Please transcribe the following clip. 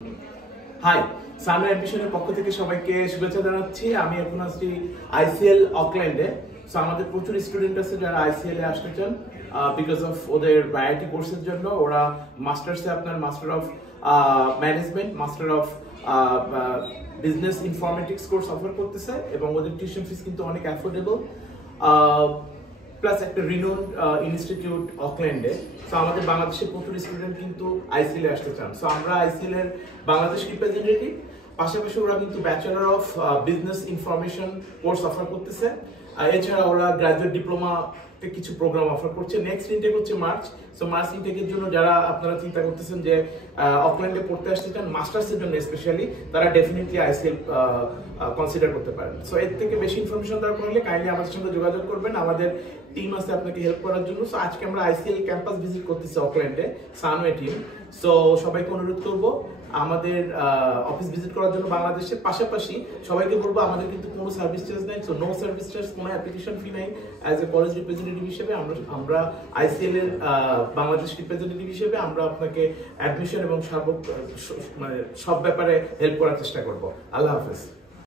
High, Sanu অ্যাডমিশনের পক্ষ থেকে সবাইকে শুভেচ্ছা জানাচ্ছি। আমি এখন আসছি আইসিএল অকল্যান্ডে। সো আমাদের প্রচুর স্টুডেন্ট আছে যারা আইসিএল এ আসতে চান বিকজ অফ ওদের ভ্যারাইটি কোর্সের জন্য। ওরা মাস্টার্সে আপনার master of management, master of business informatics course offer করতেছে এবং ওদের টিউশন ফিস কিন্তু অনেক অ্যাফোর্ডেবল, প্লাস একটা রিনোন ইনস্টিটিউট অকল্যান্ডে। সো আমাদের বাংলাদেশের প্রচুর স্টুডেন্ট কিন্তু আইসিএল এ আসতে চান। সো আমরা আইসিএল এর বাংলাদেশ রিপ্রেজেন্টেটিভ, পাশাপাশি ওরা কিন্তু bachelor of business information course offer করতেছে। এছাড়া ওরা গ্রাজুয়েট ডিপ্লোমাতে কিছু প্রোগ্রাম অফার করছে। নেক্সট ইনটেক হচ্ছে মার্চ। সো মার্চ ইনটেকের জন্য যারা আপনারা চিন্তা করতেছেন যে অকল্যান্ডে পড়তে আসতে চান মাস্টার্সের জন্য স্পেশালি, তারা ডেফিনেটলি আইসিএল কনসিডার করতে পারেন। সো এর থেকে বেশি ইনফরমেশন দরকার হলে কাইন্ডলি আমাদের সঙ্গে যোগাযোগ করবেন। আমাদের টিম আছে আপনাকে হেল্প করার জন্য। সো আজকে আমরা আইসিএল ক্যাম্পাস ভিজিট করতেছি অকল্যান্ডে, সানওয়ে টিম। সো সবাইকে অনুরোধ করব আমাদের অফিস ভিজিট করার জন্য বাংলাদেশের। পাশাপাশি সবাইকে বলবো আমাদের কিন্তু কোনো সার্ভিস চার্জ নাই, সো নো সার্ভিস চার্জ, কোনো অ্যাপ্লিকেশন ফি নাই। অ্যাজ এ কলেজ রিপ্রেজেন্টেটিভ হিসেবে আমরা আইসিএল এর বাংলাদেশ রিপ্রেজেন্টেটিভ হিসেবে আমরা আপনাকে অ্যাডমিশন এবং মানে সব ব্যাপারে হেল্প করার চেষ্টা করব। আল্লাহ হাফেজ।